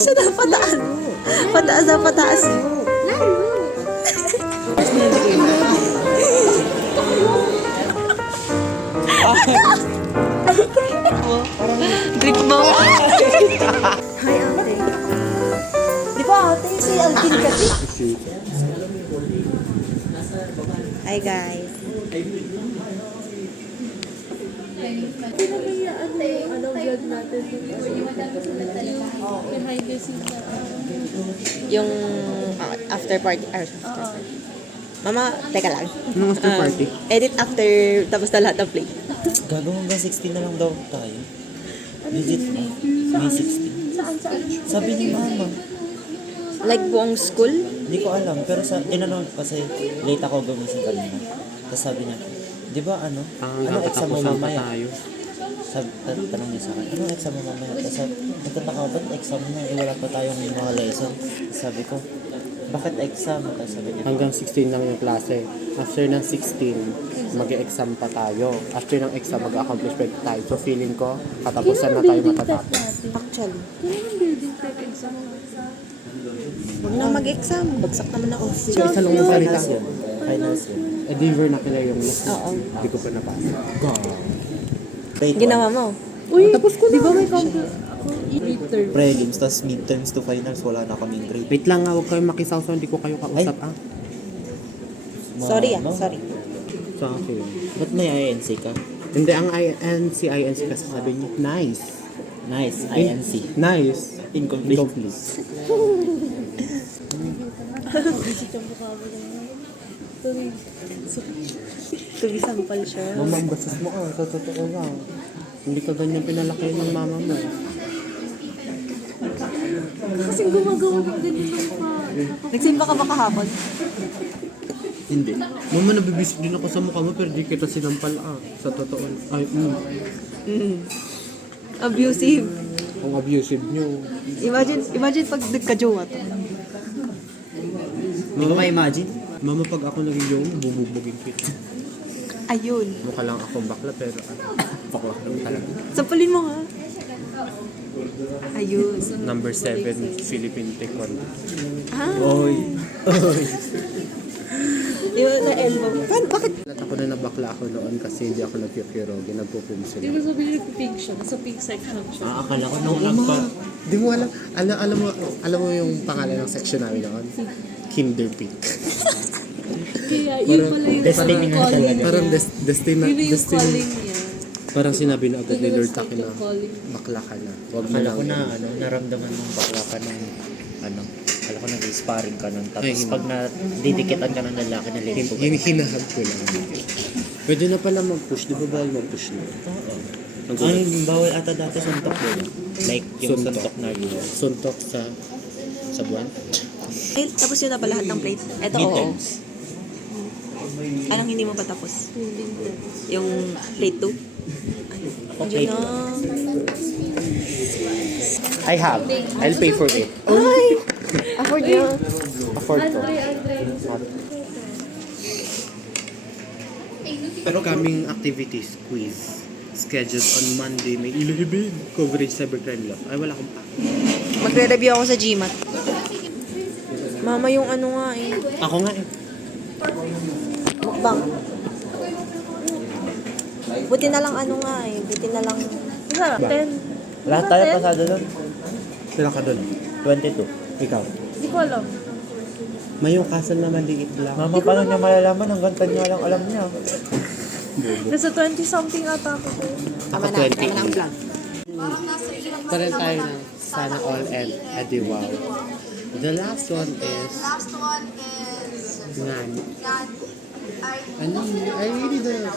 Sa pataas. Pataas na pataas. Drip mo. Hi, ate. Di ba ate, si Alvin kasi? Hi, guys. Vlog natin behind the scenes na Yung after party. Mama, teka lang. Anong after party? Edit after tapos na lahat ng play. Gagawin hanggang 16 na lang daw tayo. Legit na. May 16. Saan? Sabi ni mama. Like buong school? Hindi ko alam. Pero inano kasi late ako gumising kanina. Tapos sabi niya, di ba ano exam mo mamaya? Tanong niya sa akin, anong exam mo mamaya? Tapos nagtataka ko, ba't exam na? Wala pa tayong mga lesson. Tapos sabi ko, bakit exam? Tapos sabi niya, Hanggang 16 lang yung klase. After ng 16, mag-e-exam pa tayo. After ng exam, mag-accomplishment tayo. So feeling ko, katapusan na tayo matatapos. Actually. Kailangan building tech exam. Huwag na mag-exam. Bagsak naman ako. So isa lang yung salita. finals yun. Finals yun. Deliver na kila yung last. Oo. Hindi ko pa napasa. Grade Ginawa mo? Uy, tapos ko na. Di ba may midterm? prelims, tapos midterms to finals, wala na kaming grade. Wait lang nga, huwag kayong makisawsaw. Hindi ko kayo kausap Sorry Mama. sorry. So, okay. Ba't may INC ka? Hindi, ang INC kasi sabi niyo, nice. Nice, INC. Nice. Incomplete. Visit ang mukha mo naman. Tuloy. Tubi sampal siya. Mama, ang bastos mo ka. Sa totoo lang. Hindi ka ganyan pinalaki ng mama mo. Kasi gumagawa ko ganito pa. Nagsimba ka ba kahapon? Hindi. Mama, nabibisip din ako sa mukha mo pero di kita sinampal sa totoo. Ay, Abusive. Ang abusive nyo. Imagine pag nagka-jowa to. Hindi ko ma-imagine. Mama, pag ako naging jowa mo, bububugin kita. Ayun. Mukha lang ako bakla pero bakla naman talaga. Sampalin mo nga. Ayun. Number 7, Philippine Taekwondo. Oy. Yung na-elbow. Bakit? Ako na nabakla ako noon kasi hindi ako nagkikirogi, nagpupumsil. Di ba sabi niyo pink siya? Nasa pink section siya. Akala ko nung nagpa... Di mo alam, alam mo yung pangalan ng section namin noon? Kinder Pink. Kaya yun pala yung Destiny na calling talaga. niya. Parang destiny. Yun yung calling niya. Parang sinabi na agad ni Yun yung Lord state Taki na of calling. bakla ka na. Wag mo Akala lang. ko na naramdaman mong bakla ka nung akala ko nag-sparring ka nun. Tapos Ay, hindi. pag didikitan ka ng lalaki na lilipo ka. Hinahag ko lang. Pwede na pala mag-push. Di ba bawal mag-push na? Oo. Ay, bawal ata dati suntok mo. Like yung Suntok. suntok na yun. Suntok sa buwan. Eh, tapos yun na ba lahat ng plate? Eto, oo. Midterms. Anong hindi mo pa tapos? Yung plate 2? Okay. Yun na. I have. I'll pay for it. Ay! Afford niya. Afford ko. Pero kaming activities quiz scheduled on Monday, May 11. Coverage cybercrime law. Ay, wala akong pa. Magre-review ako sa GMAT. Mama, yung ano nga eh. Ako nga eh. Mukbang. Buti na lang ano nga eh. Buti na lang... Masarap. 10. Lahat tayo pasado nun. Sila ka doon. 22. Ikaw. Hindi ko alam. May yung kasal na maliit lang. Mama, paano niya malalaman? Hanggang kanya lang alam niya. Nasa 20-something ata ako. Tama na. 20. Tama na ang vlog. Pareho tayo ng Sana All and Adiwaw. The last one is... Ngan. Ano? I really don't know.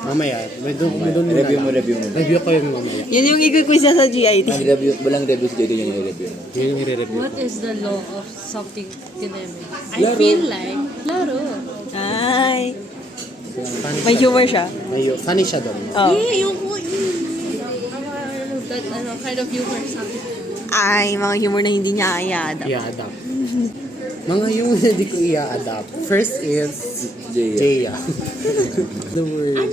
Mamaya. May doon Review mo. Review ko yung mamaya. Yun yung i-quiz na sa GIT. Walang review si Jojo yung i-review mo. Yun yung i-review What ko. is the law of something dynamic? I feel like, laro. Ay. Funny May siya. humor siya. Funny siya doon. Oh. Yung kind of humor something. Ay, mga humor na hindi niya ayada. I-adapt. Mga yung hindi ko i-adapt. First is Jaya. The word.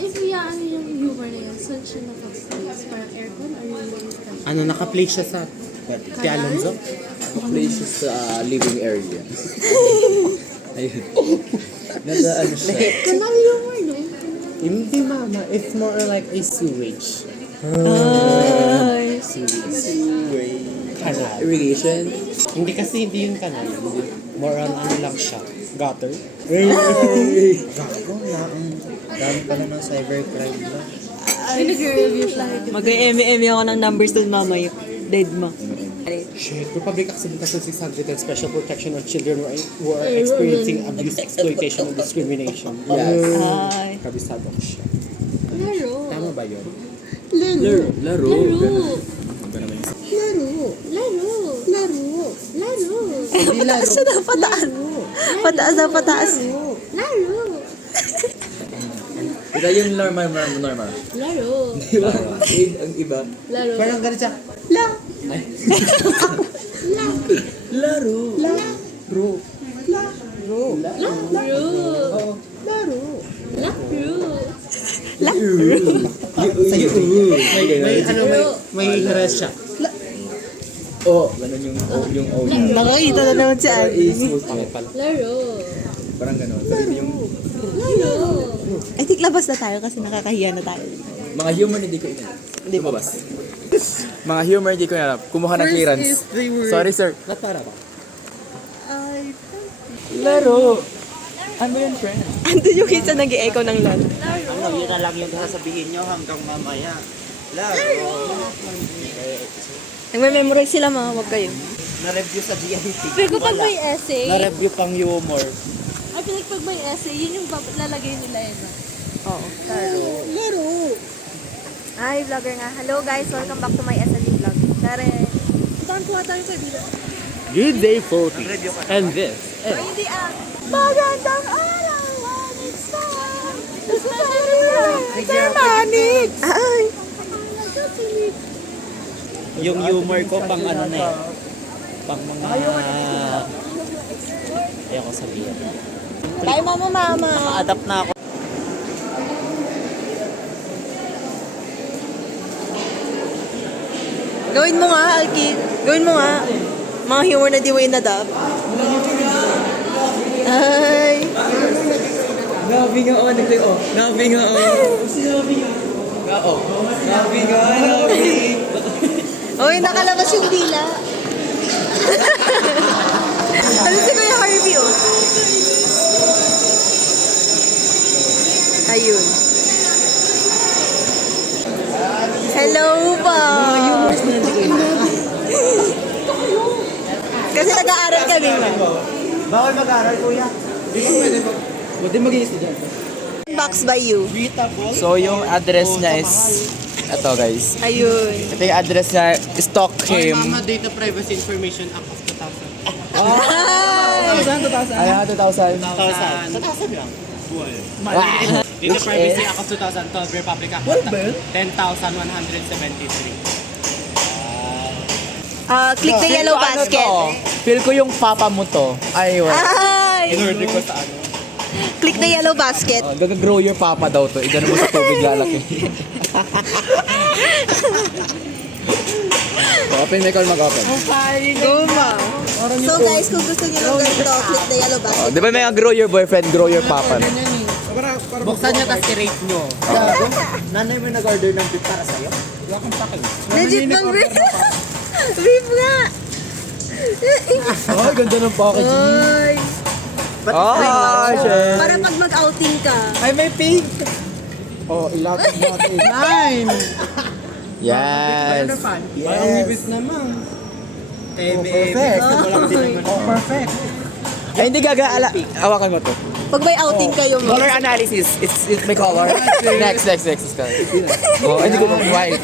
If ano yung humor na yun, saan siya naka-place? Parang aircon or yung Ano, naka-play siya sa Kaya Alonzo? Place sa living area. Ayun. Nasa ano siya. Hindi mama, it's more like a sewage. Ay. Kanal. Irrigation. Hindi kasi hindi yung kanal. More on ano lang siya. Gutter. Gago na ang dami pala ng cybercrime na. Mag-eme-eme ako ng numbers dun mamaya. Dead mo. Shit, Republic Act 7600 and Special Protection of Children who are experiencing abuse, exploitation, and discrimination. Yes. Ay. Kabisado ko siya. Laro. Tama ba yun? Laro. Pataas siya na, pataas. Pataas na, pataas. Ito yung normal. Laro. Di ba? Ang iba. Laro. Parang ganun siya. Laro. Bro. Sa'yo. May ano, may harass siya. Oh, ganun yung O. Nakakita na naman siya. Pangit pala. Laro. Parang ganun. Sabi yung I think labas na tayo kasi nakakahiya na tayo. mga humor hindi ko inalap. Hindi ba, bas? Mga humor hindi ko inalap. Kumuha ng clearance. Sorry, sir. Ba't para ba? Laro. Ano yun, friend? Ando yung isa nag-e-echo ng laro. Ano, yun na lang yung sasabihin nyo hanggang mamaya. Laro. Nagme-memorize sila mga, wag kayo. Na-review sa GMT. Pero kapag may essay, Na-review pang humor. I feel like pag may essay, yun yung lalagay nila yun. Oo. Hi, vlogger nga. Hello guys, welcome back to my SLE vlog. Tare. Saan kuha tayo sa dito? Good day, Philippines. And this is... Hindi ah. Magandang araw, Manix Manix! Ay! Yung humor ko pang ano na eh. Pang mga... Ayoko sabihin. Bye, mama. Adapt na ako. Gawin mo nga, Alki. Gawin mo nga. Mga humor na di mo inadapt. Ay. Nabi nga, nabi nga. Nabi nga, nabi. Uy, nakalabas yung dila. Ano si Kuya Harvey, oh? Ayun. Hello pa. Kasi nag-aaral kami. Bawal mag-aral, kuya. Buti maging estudyante. Box by you. So, yung address niya is... Ito, guys. Ayun. Ito yung address niya, Stockholm. Mama Data Privacy Information Act of 2000. Ayan, 2,000. 1,000 lang. Data Privacy Act of 2012, Republic Act 10,173. Click the yellow basket. Feel ko yung papa mo to. Ayun. Ay! In-order ko sa ano. Click the yellow basket. Gag-grow your papa daw to. Igano mo sa tubig lalaki. Open, may call mag-open. Go, ma. So guys, kung gusto niyo ng ganito, click the yellow basket. Di ba may grow your boyfriend, grow your papa? Buksan niya tapos i-rate nyo. Nanay mo nag-order ng beef para sa'yo? Wala kang pakin. Legit bang beef? Beef nga. Oh, ganda ng packaging. Ay. Oh, shit. Para pag mag-outing ka. Ay, may pink. Oh, ilapit natin. Yes. Parang ibis naman. Perfect. Oh, perfect. Ay, hindi gaga. Awakan mo to. Pag may outing kayo, mo. Color analysis. It's may color. Next. Oh, hindi ko white.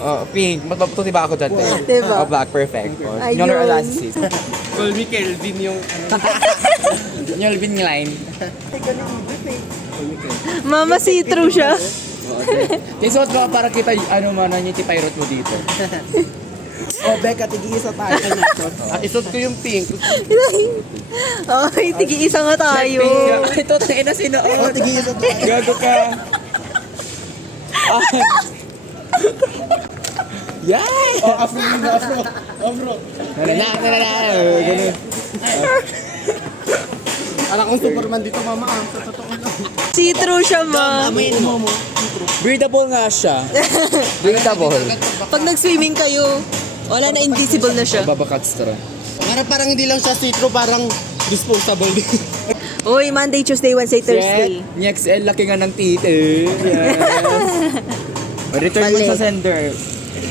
Oh, pink. Matututi ba ako dyan? Diba? Oh, black. Perfect. Oh, Ayun. color analysis. Call me Kelvin yung ano. Nyolvin line. Mama, see-through siya. Kaya suot ka para kita ano man ang tipirot mo dito. Oh, Becca, tig-iisa tayo. At isuot ko yung pink. Ay, tigi-isa nga tayo. Ito, tayo na sinuot. Oh, tig-iisa tayo. Gago ka. Yes! Oh, afro. Ganun. Alam kong Superman dito, mama. Sa totoo lang. See-through siya, ma. Breathable nga siya. Breathable. Pag nag-swimming kayo, wala na, invisible na siya. Babakat straw. Parang hindi lang siya see-through, parang disposable din. Uy, Monday, Tuesday, Wednesday, Thursday. Ni XL, laki nga ng titi. Yes. Return mo Mali. sa sender.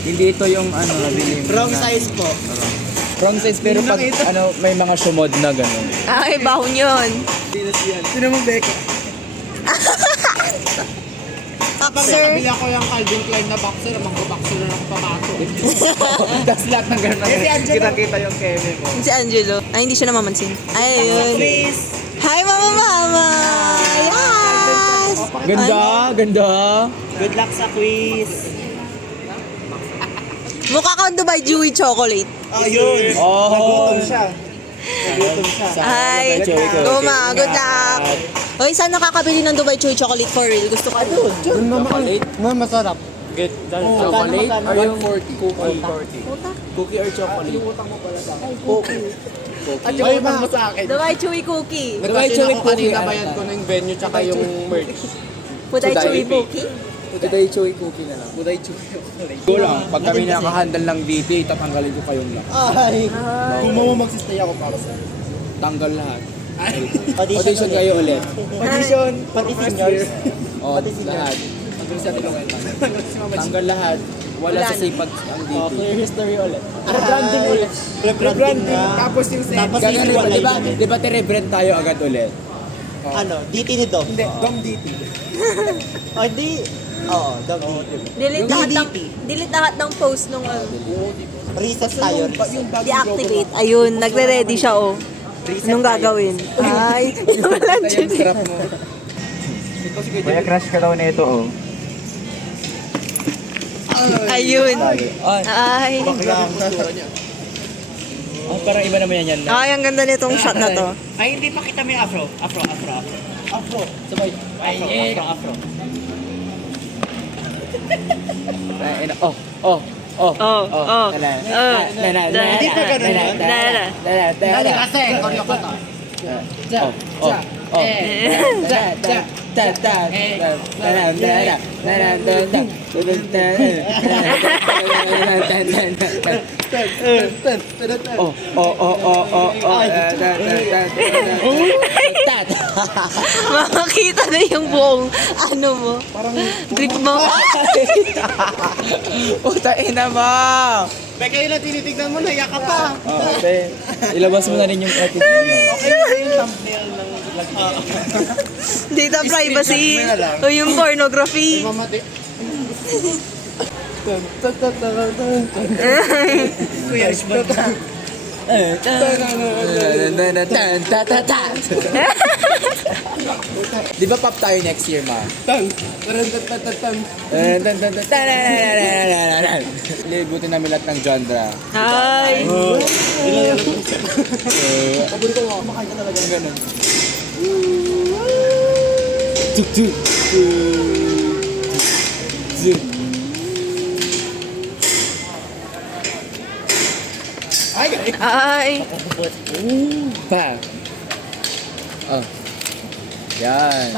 Hindi ito yung ano, nabili mo. Wrong size po. Wrong size, pero pag ano, may mga sumod na gano'n. Ay, bahon yun. Sino mo, Becky? Boxer. Kabila ko yung Calvin Klein na boxer, boxer na lang papasok. Tapos lahat ng gano'n. Kita-kita yung keme mo. Si Angelo. Ay, hindi siya namamansin. Ay, ayun. Hi, mama! Yes! Ganda. Good luck sa quiz. Mukha kang Dubai Chewy chocolate. Ayun. Oh. Nagutom siya. Hi! Go, ma. Good luck! Hoy, saan nakakabili ng Dubai Chewy chocolate for real? Gusto ko. Mama, masarap. Get chocolate or yung cookie? Cookie or chocolate? Ay, mama sa akin. Dubai Chewy cookie. Nagkasino ko kanina, bayad ko na yung venue tsaka yung merch. Dubai Chewy cookie. Today chewy cookie na lang. Today chewy chocolate. Go lang. Pag kami nakahandle ng VP, tatanggalin ko kayong lahat. Ay, kung mama magsistay ako para sa Tanggal lahat. Audition Audition kayo ulit. Audition. Pati seniors. O, lahat. Tanggal lahat. Wala sa sipag ang VP. Clear history ulit. rebranding ulit. Rebranding. Tapos yung Tapos Gagano, hiwalay. di ba tirebrand tayo agad ulit? Ano? DT ni Dom. Hindi, Dom DT. O di. Oo, Dom DT. Delete lahat ng post nung Reset tayo. deactivate. Ayun, nagre-ready siya, oh. Anong gagawin? Ay, wala Ito yung strap mo. Kaya crush ka daw na ito, oh. Ayun. Ay, Ay. oh, parang iba naman yan. Ay, ang ganda nitong shot na to. Ay, hindi pa kita may afro. Afro. Sabay. Afro. Oh. Hindi pa ganun yun? Dali kasi, koryo ko to. Makakita na yung buong ano mo. Parang grip mo. Puta ina mo! May kayo na tinitignan mo, naiyak ka pa. Ate, ilabas mo na rin yung attitude mo. Okay na yung thumbnail ng Data privacy. O yung pornography. mamati. Kuya Richmond. Di ba pop tayo next year, ma? Libutin namin lahat ng genre. Ay. Paborito ko, kumakain ka talaga. Ganun. Tuk tuk. Zoom. Ay. Pa. Oh. Yan.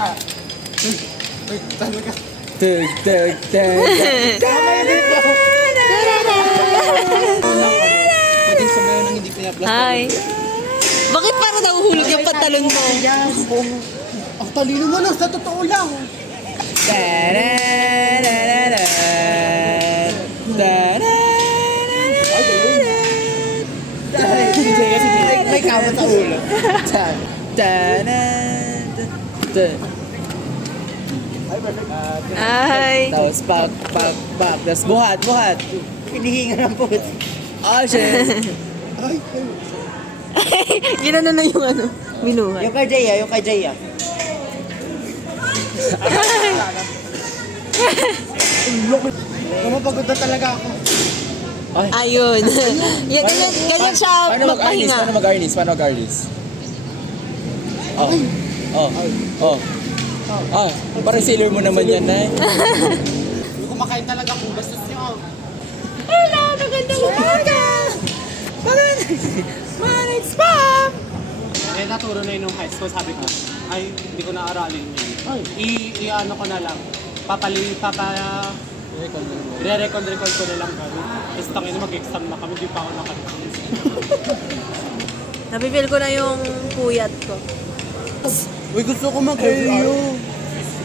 Tug, tug, tug. Pwede sabayan ng hindi pinaplas. Ay. Bakit parang nahuhulog yung pantalon mo? Ang talino mo lang, sa totoo lang. May kamat sa ulo. Ay. Tapos pag. Tapos buhat. Hinihinga ng puwet. Oh, shit. Ginano na yung ano. Minuhay. Yung kay Jaya. Pagod na talaga ako. Ayun. Yan, ganyan siya Paano magpahinga. mag-artist? Parang sailor mo naman yan, eh. Kumakain talaga kung bastos niyo. Hello, magandang umaga! naturo na yun nung high school, sabi ko, ay, hindi ko na-aralin yun. I-ano ko na lang. Re-record ko na lang kami. Tapos tangin na mag-exam na kami, di pa ako nakalimutan. Napipil ko na yung puyat ko. Uy, gusto ko mag-ayo.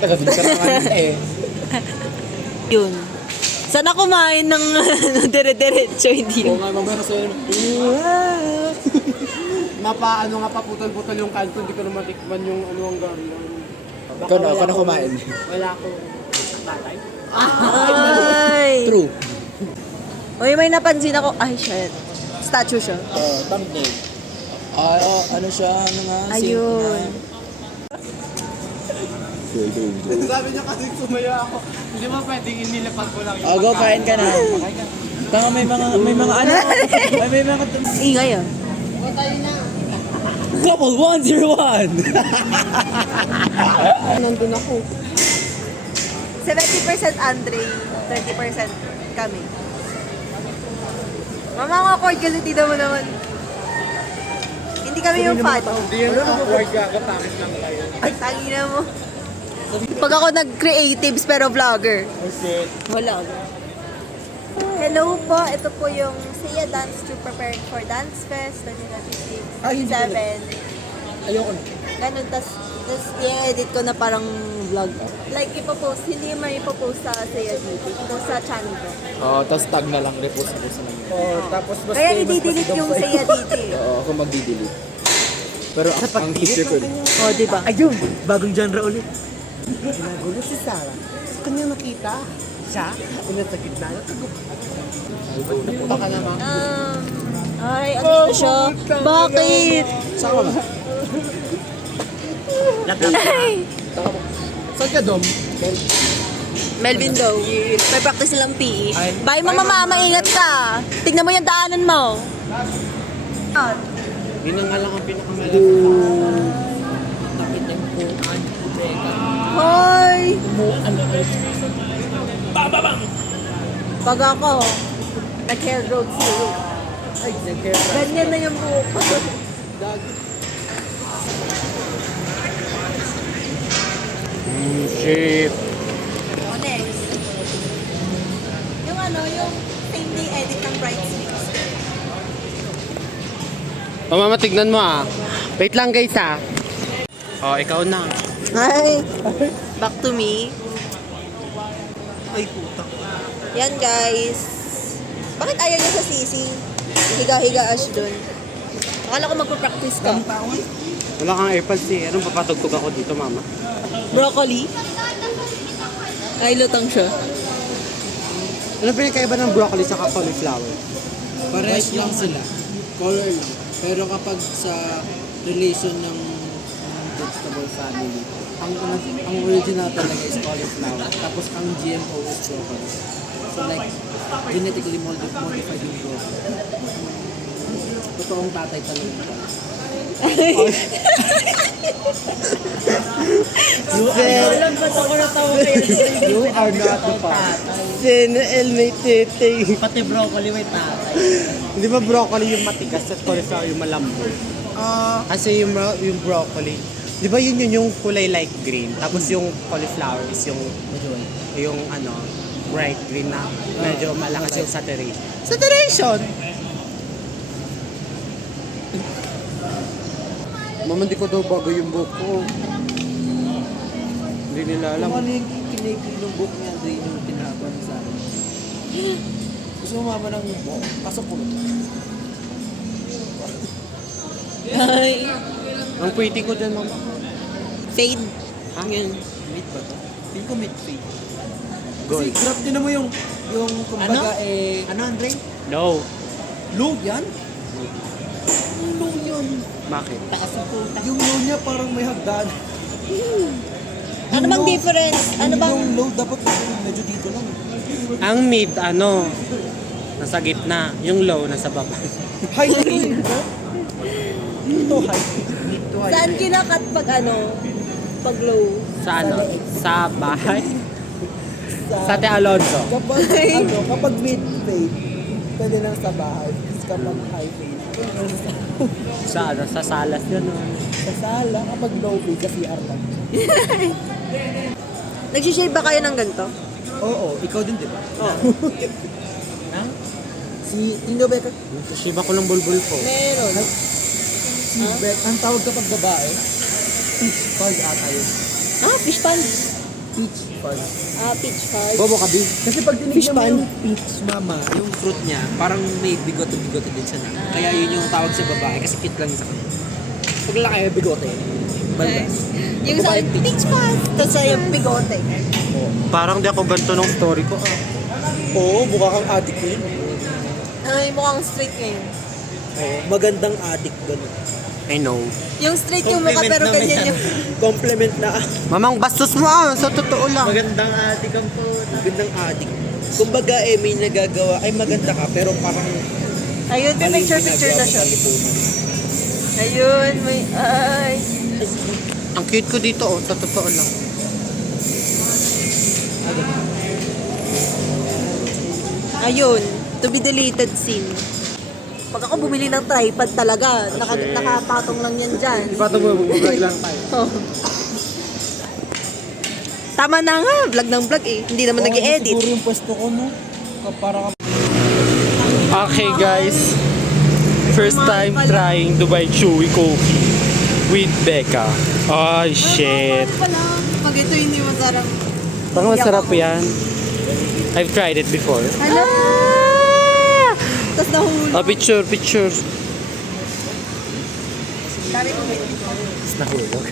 Taga-din ka naman eh. Yun. Sana kumain ng dire-diretso, hindi Oo yun. nga, mamaya kasi mapaano nga paputol-putol yung kanto, hindi ko na matikman yung ano ang garland. Ikaw na kumain. Wala akong tatay. Ay! True. Uy, may napansin ako. Ay, shit. Statue siya. Thumbnail. Ano siya, ano nga? Ayun. Sabi niya kasi sumaya ako. Hindi mo pwedeng inilapat mo lang yung Oh, go, kain ka na. Tanga, may mga ano, may mga Ingay ah. couple 101. Nandun ako. 70% Andre, 30% kami. Mama, ang awkward kasi tita mo naman. Hindi kami yung fan. Hindi yun awkward ka, kapangit lang kayo. Tangina mo. Pag ako nag-creatives pero vlogger. Oh shit. Wala. Hello po, ito po yung Sia Dance Troupe preparing for Dance Fest 2026. Ay, hindi 7. Ayoko na. Ganun, tas i-edit ko na parang vlog. Like, ipopost, hindi mo ipopost sa Sia TV, ipopost sa channel ko. Oh, tapos tag na lang, repost na lang. Oh, tapos mas Kaya i-delete yung Sia DT. Oo, ako mag-delete. Pero ang teacher ko Oh, di ba? Ayun, bagong genre ulit. Nagulo si Sarah. Sa kanya nakita. Siya, nasa gitna na. Napunta ka naman. Ay, ano siya? Bakit? Saan ka ba? Saan ka, Dom? Melvin daw. May practice lang PE. Bye, mama, maingat ka. Tignan mo yung daanan mo. Yun na nga lang ang pinakamalaki. Hoy! Pag ako, nag-hair growth zero. Ganyan na yung buhok ko. Shit. O, next. Yung ano, yung same day edit ng Bridesmaids. O mama, tignan mo ah. Wait lang guys ah. Oh, ikaw na. Hi! Back to me. Ay, puta. Yan, guys. Bakit ayaw niya sa sisi? Higa-higa Ash dun. Akala ko magpa-practice ka. Wala kang AirPods eh. Anong papatugtog ako dito, mama? Broccoli? Ay, lutang siya. Ano pinakaiba ng broccoli sa cauliflower? Parehas lang sila. Color lang. Pero kapag sa relation ng vegetable family, ang original talaga is cauliflower. Tapos ang GMO is broccoli. So like, genetically modified yung broccoli. Totoong tatay talaga. You are not the father. Sinel may tete. Pati broccoli may tatay. Hindi ba broccoli yung matigas at cauliflower yung malambot? Kasi yung broccoli, di ba yun yung kulay light green? Tapos yung cauliflower is yung ano, bright green na medyo malakas yung saturation. Saturation! Mama, hindi ko daw bago yung buhok ko. Hindi nila alam. Kung ano yung kinikil ng book niya, Andre, yung pinahaba niya sa akin. Gusto mo mama ng buhok, pasok ko. Ay. Ang pretty ko dyan, mama. Fade. Hangin. Meat ba to? Feel ko meat fade. Kasi Gold. grab din mo yung kumbaga Ano, Andre? No. low yan? Yung low yan. Bakit? Yung low niya parang may hagdan. Ano bang difference? Ano bang... Yung low dapat medyo dito lang. Ang mid, ano, nasa gitna. Yung low, nasa baba. High na yun. Ito high. Saan kinakat pag ano? Pag low? Sa ano? Sa bahay? Sa Te Alonso. Kapag kapag mid fade, pwede lang sa bahay. kapag high phase. Sa salas yun. Sa sala, kapag low phase, sa CR lang. Nagsishave ba kayo ng ganito? Oo, ikaw din, di ba? Oo. Si Tingo Becker. Shiba ko ng bulbul ko. Meron. Si Beck, ang tawag kapag babae, peach fuzz ata yun. Fish pan. Peach fuzz. Peach fuzz. Bobo ka, Bi. Kasi pag Fish tinignan mo pan. yung peach mama, yung fruit niya, parang may bigote-bigote din siya na. Kaya yun yung tawag sa babae kasi cute lang sa kanya. Pag laki, bigote. Baldas. Yung sa peach fuzz. Tapos yung bigote. Parang di ako ganito ng story ko. Oo, mukha kang addict yun. Ay, mukhang straight ngayon. Oo, magandang addict ganun. I know. Yung straight yung mukha pero ganyan yung... Compliment na Mamang bastos mo sa totoo lang. magandang addict ang po. Magandang addict. Kumbaga may nagagawa, ay maganda ka, pero parang Ayun, may maling picture na siya. ginagawa mo sa lipunan. Ayun, may... Ay... Ang cute ko dito sa totoo lang. Ayun, to be deleted scene. Pag ako bumili ng tripod talaga, nakapatong lang yan dyan. Ipatong mo, mag-vlog lang tayo. Oh. Tama na nga, vlog ng vlog eh. Hindi naman nag-i-edit. Siguro yung pwesto ko, no? Para Okay guys, first time trying Dubai Chewy Coffee with Becca. Ay, shit. Pag ito hindi masarap. Parang masarap yan. I've tried it before. Hala! Tapos nahulog. Picture. Nahulog.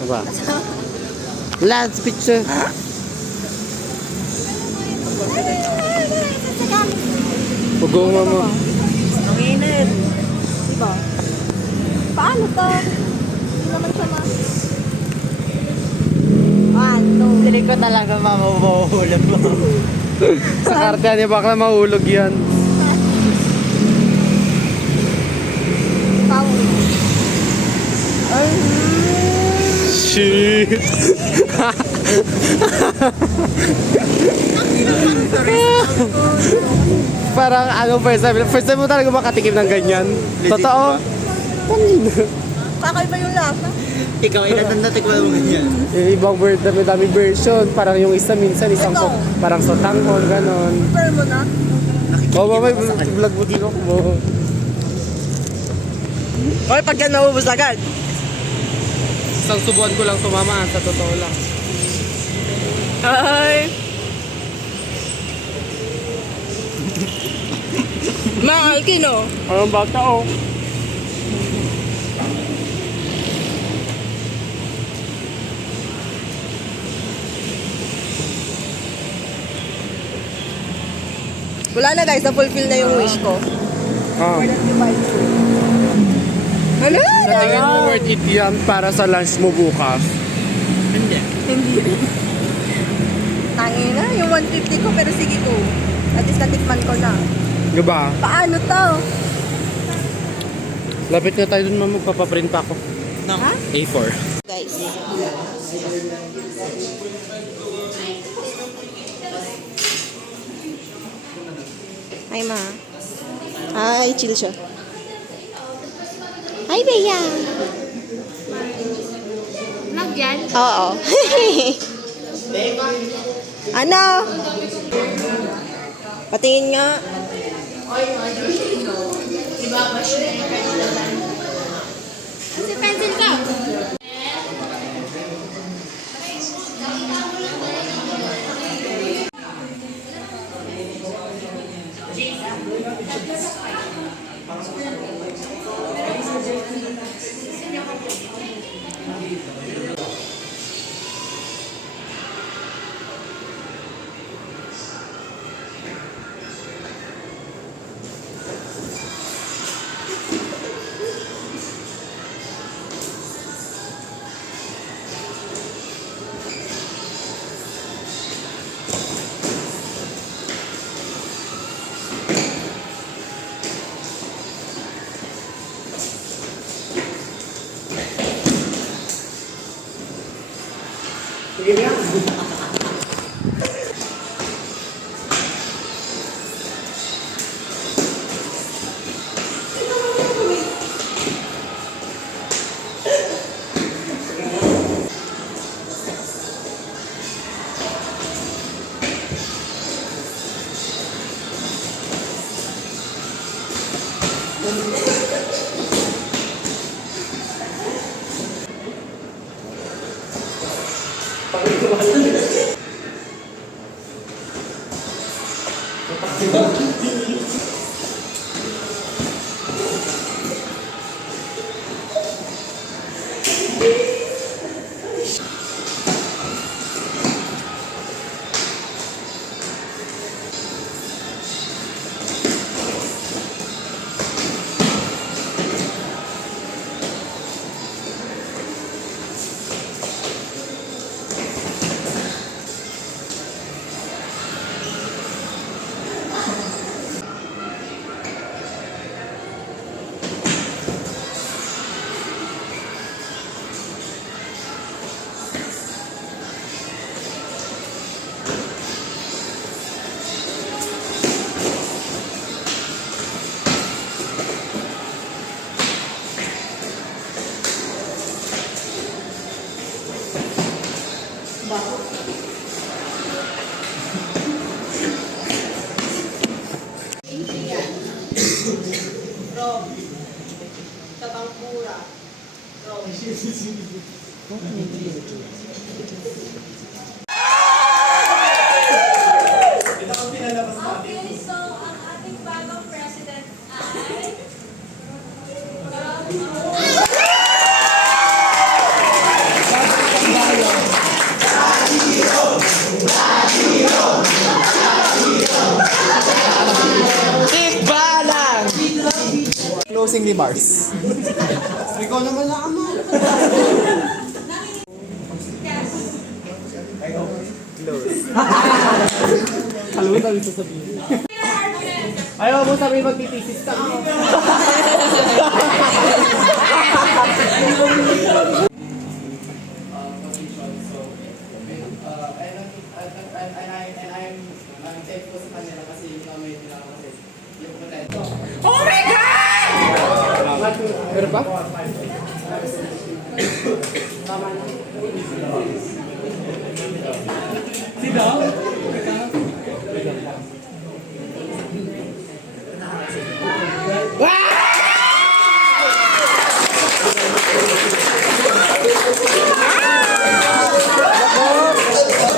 Diba? Last picture. Pagoma mo. Ang init. Diba? Paano to? Hindi naman siya ma... Hindi ko talaga mamuhulog mo. Sa karte ni bakla mahulog yan. Shit. Parang first time mo talaga makatikim ng ganyan. Totoo? Kakaiba yung lasa. ikaw, ilan na tikman mo ganyan? Yung ibang dami version. Parang yung isa minsan, parang sotangon, ganon. Prepare mo na. Oo, mamay, vlog mo din ako mo. Okay, pag yan naubos agad. Isang subuan ko lang tumamaan, sa totoo lang. Ay! Maalkin oh. Anong bata oh? Wala na guys, na-fulfill na yung wish ko. Ah. Ano? Sa tingin mo worth it yan para sa lunch mo bukas? Hindi. Hindi rin. Tangina, yung 150 ko pero sige ko. At least natikman ko na. Diba? Paano to? Lapit na tayo dun, ma'am. Magpapaprint pa ako. Ha? A4. Guys. Hi, ma. Hi, chill siya. Hi, Bea. Vlog yan? Oo. Ano? Patingin nga. Kasi pencil ka. Okay, so ang ating bagong president ay... Closing ni Mars. Ikaw naman na mo. Kalimutan mo sasabihin. Ayaw mo sabihin magtitisis ka. Meron ba?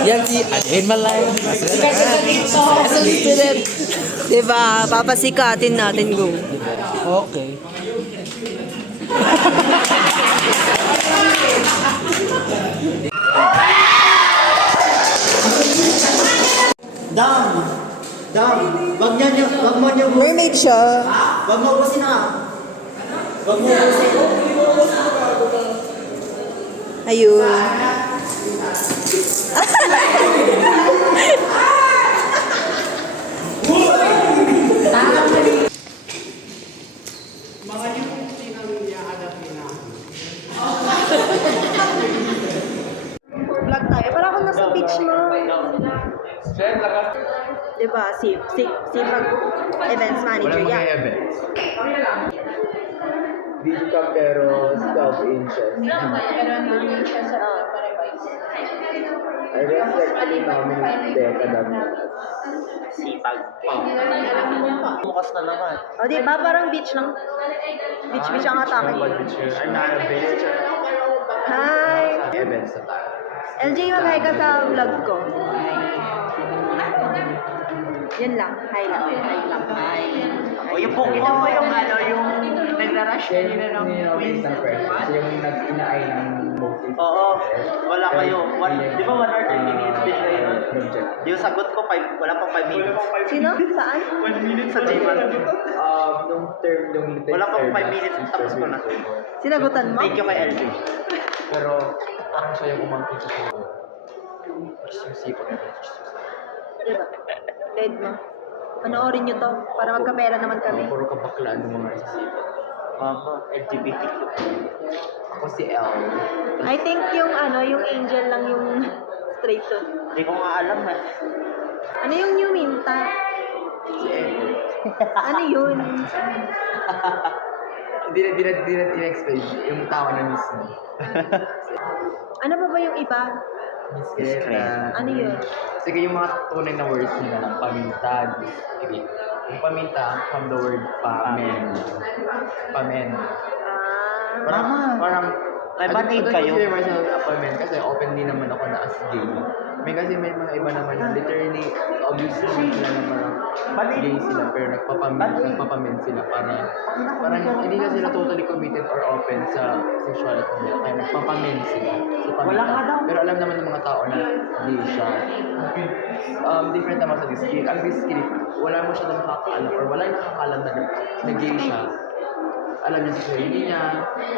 Yan si Adin Malay. Diba? Papasikatin natin, go. Okay. Wag mo niyo, Mermaid siya. wag mo ubusin na. Wag mo ubusin. Ayun. Vlog tayo. Para ako nasa beach mo. Diba? Si events manager. Yeah. events. Video ka pero 12 inches. I was actually nominated Decadam. Sipag. Bukas na naman. O, diba? Parang beach lang. Beach ang atake. I'm not a bitch. Hi! Events na tayo. LJ, mag-hi ka sa vlog ko. Yun lang. Hi lang. Hi lang. Hi. O yung buko mo, yung ano, yung naglarush kanina ng Yung nag-inaay ng most Oo, wala kayo. Di ba 1 hour 30 minutes din kayo nun? Yung sagot ko, wala pang 5 minutes. Sino? Saan? 1 minute sa J1. nung term, nung Wala pang 5 minutes, tapos ko na. Sinagutan mo? Thank you kay LJ. Pero parang siya yung umangkin sa tulo. Just yung sipag na Diba? Dead mo. Panoorin nyo to para magkapera naman kami. puro kabaklaan ng mga nagsisipag. LGBTQ. Ako si L. I think yung yung angel lang yung straight to. Hindi ko nga alam eh. Ano yung new minta? Si L. Ano yun? Hindi na explain yung tao na mismo. Ano pa ba yung iba? Miss Guerra. Ano yun? Sige, yung mga tunay na words nila lang. Paminta, discreet. Yung paminta from the word pamen. Pamen. Parang, may band-aid kayo? I don't consider myself a pamen kasi openly naman ako na as gay. Kasi may mga iba naman na literally, obviously sila na parang gay sila pero nagpapamen sila parang hindi na sila totally committed or open sa sexuality nila. Kaya nagpapamen sila sa paminta. Pero alam naman ng mga tao na gay siya. Different naman sa discreet. Ang discreet, wala mo siya na nakakaalam or wala yung nakakaalam na gay siya. Alam niya sa sarili niya,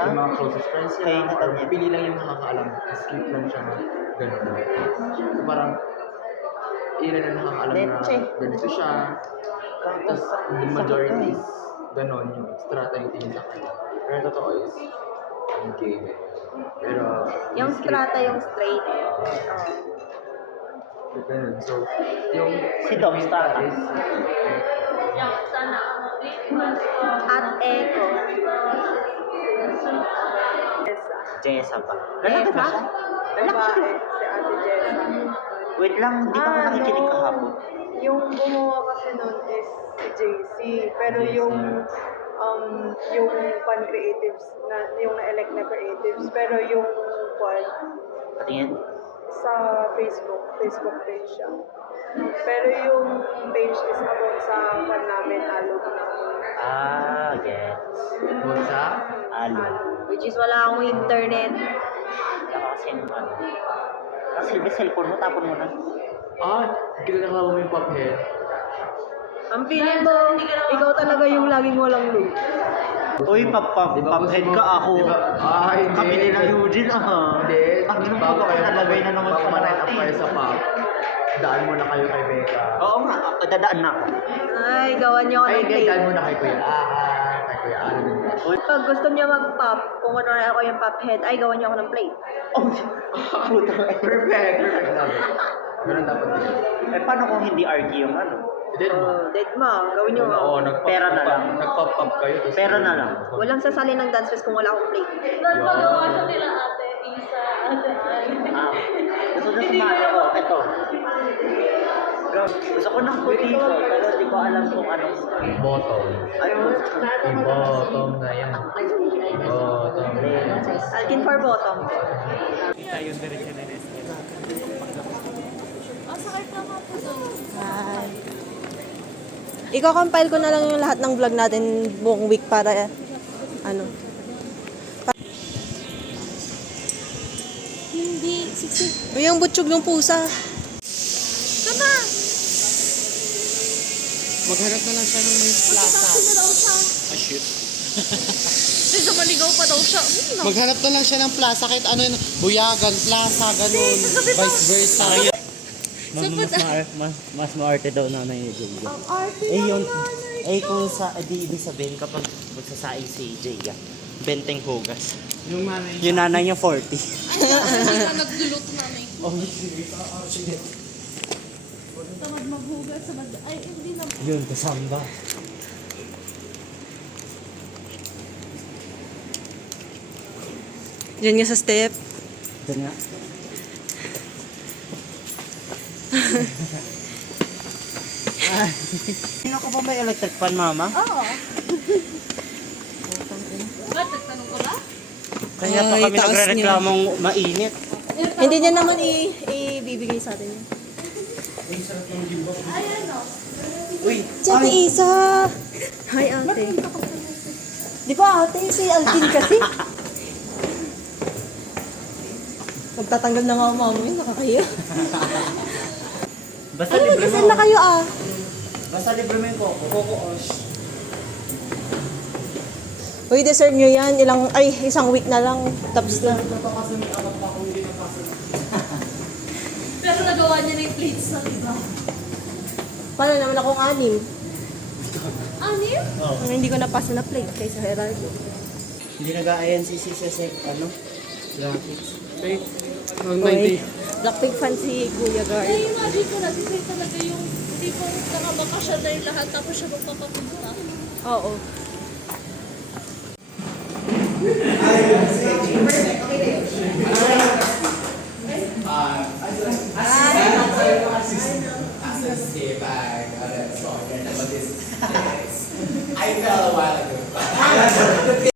yung mga closest friends niya, or pili lang yung nakakaalam. Discreet lang siya na gano'n. So parang, ilan na nakakaalam na ganito siya. Tapos, the majority is gano'n, yung strata yung tingin sa kanya. Pero totoo is, I'm gay. Pero, Yung strata, yung straight. ganun. So, yung Si Dom Strata. is, At echo. Jessa ba? Lalaki ba siya? Babae, si Ate Jessa. Wait lang, hindi pa ako nakikinig kahapon. Yung gumawa kasi nun is si JC. Pero yung pan-creatives, yung na-elect na creatives. Pero yung Patingin? sa Facebook page siya. Pero yung page is about sa pan namin, alog na. Gets. sa Alo. Which is wala akong internet. Wala ka kasi yung ano. Kasi may cellphone mo, tapon mo na. Kinakalawa mo yung papel. Ang feeling mo, ikaw talaga yung laging walang loop. Uy, paphead ka ako. Diba? Hindi. Kami nila Eugene, Hindi. Ang ino ko nalagay na naman sa manay up natin. kayo sa pub. Daan mo na kayo kay Becca. Oo nga, dadaan na ako. Ay, gawan niyo ako Ay, ng hindi. plate. Daan mo na kay Kuya Ahan, kay Kuya Alan. Pag gusto niya mag-pop, kung ano na ako yung pop head, ay gawan niyo ako ng plate. Oh, puta. Perfect. Love it. Ganun dapat din. Paano kung hindi RG yung ano? Dead mo. Dead ma, gawin niyo. Oo, Pera na lang. Nagpop-up kayo. tapos- Pera na lang. Walang sasali ng dance fest kung wala akong plate. Nagpagawa siya nila ate Isa, ate Ay. Gusto na sumaya ko. Ito. Gusto ko ng puti ko, pero hindi ko alam kung ano. Bottom. Ayun. Bottom na yan. Bottom. Alkin for bottom. Iko-compile ko na lang yung lahat ng vlog natin buong week para ano. Hindi, siksi. Yung butchog ng pusa. Tama. Maghanap na lang siya ng may plaza. Kasi maligaw pa daw siya. Maghanap na lang siya ng plaza kahit ano yun. Buyagan, plaza, ganun. Vice versa. Mas maarte daw nanay ni Jay. Ang arte yun. Kung ibig sabihin kapag magsasaing si Jay, benteng hugas. Yung nanay. Yung nanay niya 40. Nagdulot nanay. Yun, kasamba. Diyan nga sa step. Ito nga. Sino ko ba may electric fan, mama? Ba't nagtanong ko ba? Kaya pa Ay, kami taas nagre-reklamong mainit. Hindi niya naman ibibigay sa atin yun. Uy, Si Ate Isa! Hi, ate. Di ba ate, si Alvin kasi? Magtatanggal na nga ako mamaya, nakakahiya. basta Ay, libre mag-isend mo. na kayo ah. Basta libre mo yung Coco. Uy, deserve nyo yan. Isang week na lang. Tapos na. Pero nagawa niya na yung plates na iba. Paano naman akong anim? Anim? Hindi ko napasa na plate kaysa Gerardo. Hindi nag-aayan si Sesek, ano? Graphics. Uy, Blackpink fan si Kuya Gar. Imagine ko na si Say talaga yung tipong nakabakasyon na yung lahat tapos siya magpapapunta. Oo. myself.